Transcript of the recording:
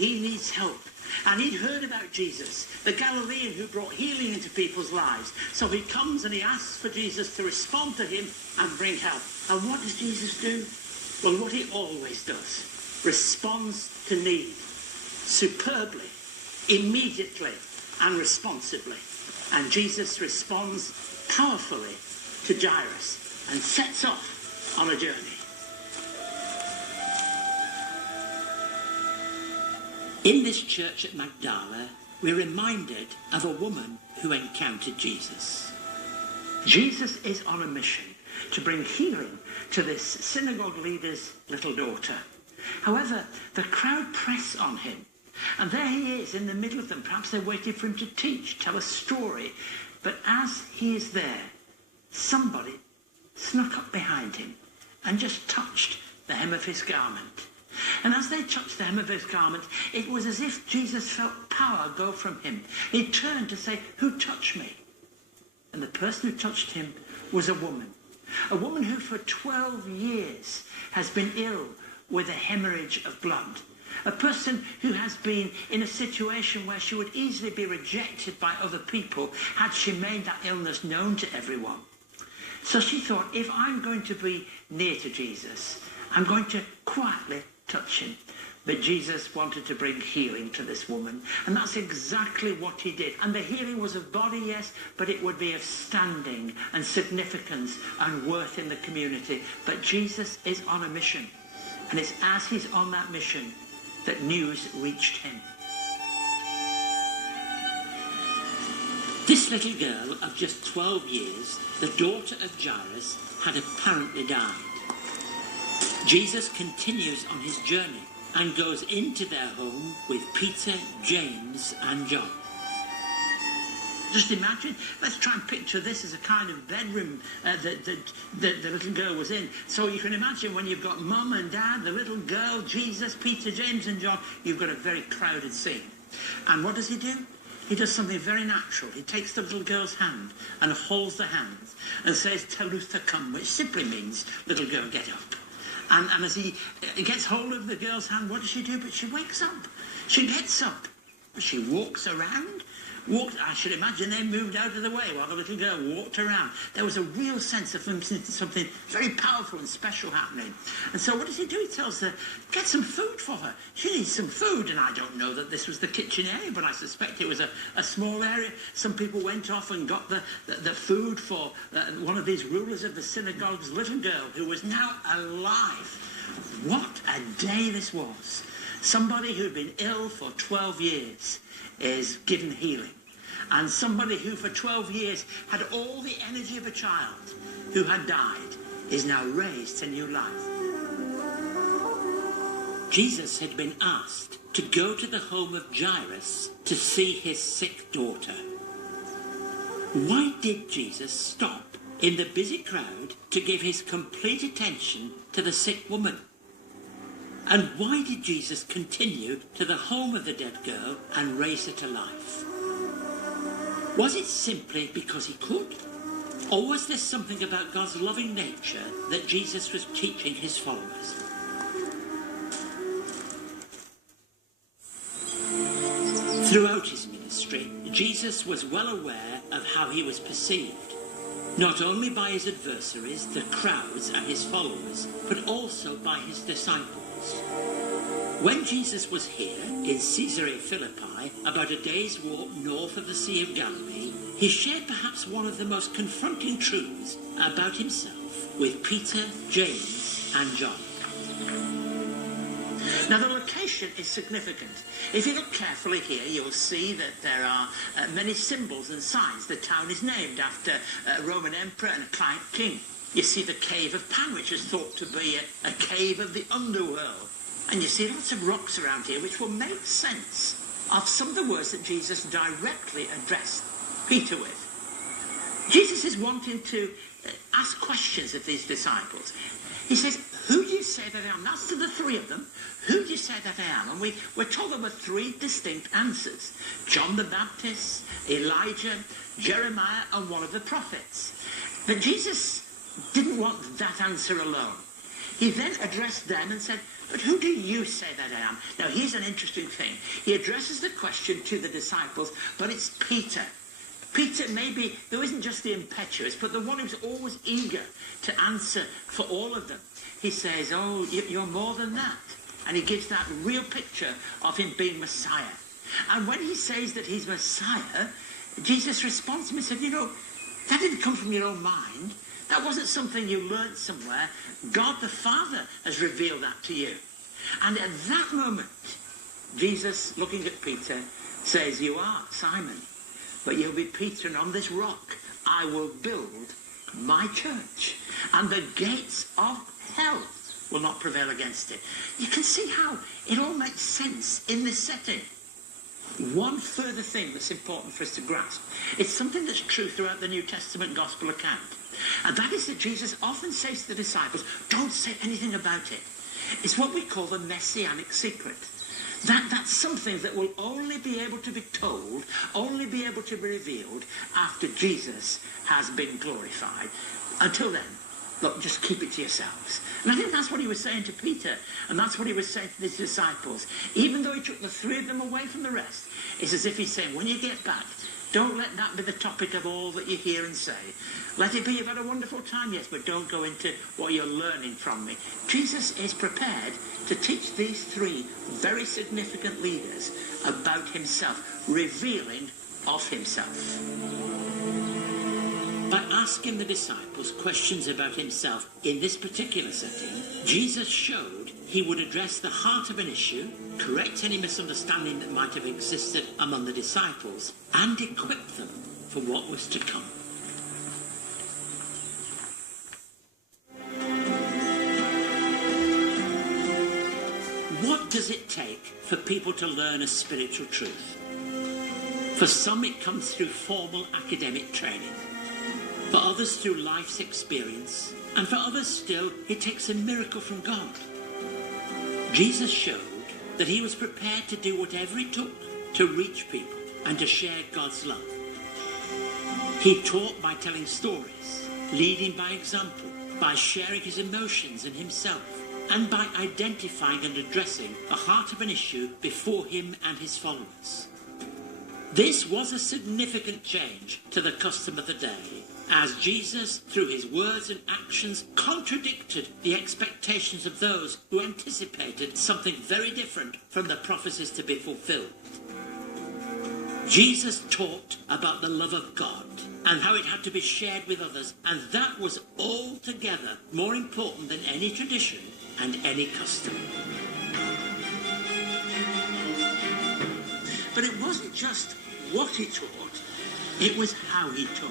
he needs help. And he'd heard about Jesus, the Galilean who brought healing into people's lives. So he comes and he asks for Jesus to respond to him and bring help. And what does Jesus do? Well, what he always does. Responds to need. Superbly, immediately, and responsibly. And Jesus responds powerfully to Jairus and sets off on a journey. In this church at Magdala, we're reminded of a woman who encountered Jesus. Jesus is on a mission to bring healing to this synagogue leader's little daughter. However, the crowd press on him, and there he is in the middle of them. Perhaps they're waiting for him to teach, tell a story. But as he is there, somebody snuck up behind him and just touched the hem of his garment. And as they touched the hem of his garment, it was as if Jesus felt power go from him. He turned to say, "Who touched me?" And the person who touched him was a woman who for 12 years has been ill with a hemorrhage of blood. A person who has been in a situation where she would easily be rejected by other people had she made that illness known to everyone. So she thought, if I'm going to be near to Jesus, I'm going to quietly touch him. But Jesus wanted to bring healing to this woman, and that's exactly what he did. And the healing was of body, yes, but it would be of standing and significance and worth in the community. But Jesus is on a mission, and it's as he's on that mission that news reached him. This little girl of just 12 years, the daughter of Jairus, had apparently died. Jesus continues on his journey and goes into their home with Peter, James and John. Just imagine, let's try and picture this as a kind of bedroom that the little girl was in. So you can imagine when you've got mum and dad, the little girl, Jesus, Peter, James and John, you've got a very crowded scene. And what does he do? He does something very natural. He takes the little girl's hand and holds the hand and says, "Talitha cum," which simply means, "Little girl, get up." And as he gets hold of the girl's hand, what does she do? But she wakes up. She gets up. She walks around. I should imagine they moved out of the way while the little girl walked around. There was a real sense of something very powerful and special happening. And so what does he do? He tells her, get some food for her. She needs some food. And I don't know that this was the kitchen area, but I suspect it was a small area. Some people went off and got the food for one of these rulers of the synagogue's little girl, who was now alive. What a day this was. Somebody who'd been ill for 12 years is given healing. And somebody who for 12 years had all the energy of a child who had died is now raised to new life. Jesus had been asked to go to the home of Jairus to see his sick daughter. Why did Jesus stop in the busy crowd to give his complete attention to the sick woman? And why did Jesus continue to the home of the dead girl and raise her to life? Was it simply because he could? Or was there something about God's loving nature that Jesus was teaching his followers? Throughout his ministry, Jesus was well aware of how he was perceived, not only by his adversaries, the crowds and his followers, but also by his disciples. When Jesus was here in Caesarea Philippi, about a day's walk north of the Sea of Galilee, he shared perhaps one of the most confronting truths about himself with Peter, James and John. Now the location is significant. If you look carefully here, you'll see that there are many symbols and signs. The town is named after a Roman emperor and a client king. You see the cave of Pan, which is thought to be a cave of the underworld. And you see lots of rocks around here which will make sense of some of the words that Jesus directly addressed Peter with. Jesus is wanting to ask questions of these disciples. He says, who do you say that I am? That's to the three of them. Who do you say that I am? And we're told there were three distinct answers. John the Baptist, Elijah, Jeremiah, and one of the prophets. But Jesus didn't want that answer alone. He then addressed them and said, But who do you say that I am? Now, here's an interesting thing. He addresses the question to the disciples, but it's Peter. Peter, maybe, there isn't just the impetuous, but the one who's always eager to answer for all of them. He says, oh, you're more than that. And he gives that real picture of him being Messiah. And when he says that he's Messiah, Jesus responds to him and said, you know, that didn't come from your own mind. That wasn't something you learned somewhere. God the Father has revealed that to you. And at that moment, Jesus, looking at Peter, says, you are Simon, but you'll be Peter, and on this rock I will build my church, and the gates of hell will not prevail against it. You can see how it all makes sense in this setting. One further thing that's important for us to grasp, it's something that's true throughout the New Testament gospel account, and that is that Jesus often says to the disciples, don't say anything about it. It's what we call the messianic secret. That's something that will only be able to be told, only be able to be revealed after Jesus has been glorified. Until then, look, just keep it to yourselves. And I think that's what he was saying to Peter, and that's what he was saying to his disciples. Even though he took the three of them away from the rest, it's as if he's saying, when you get back, don't let that be the topic of all that you hear and say. Let it be you've had a wonderful time, yes, but don't go into what you're learning from me. Jesus is prepared to teach these three very significant leaders about himself, revealing of himself. By asking the disciples questions about himself in this particular setting, Jesus showed he would address the heart of an issue, correct any misunderstanding that might have existed among the disciples, and equip them for what was to come. What does it take for people to learn a spiritual truth? For some it comes through formal academic training. For others through life's experience. And for others still, it takes a miracle from God. Jesus showed that he was prepared to do whatever it took to reach people and to share God's love. He taught by telling stories, leading by example, by sharing his emotions and himself, and by identifying and addressing the heart of an issue before him and his followers. This was a significant change to the custom of the day, as Jesus, through his words and actions, contradicted the expectations of those who anticipated something very different from the prophecies to be fulfilled. Jesus taught about the love of God and how it had to be shared with others, and that was altogether more important than any tradition and any custom. But it wasn't just what he taught, it was how he taught.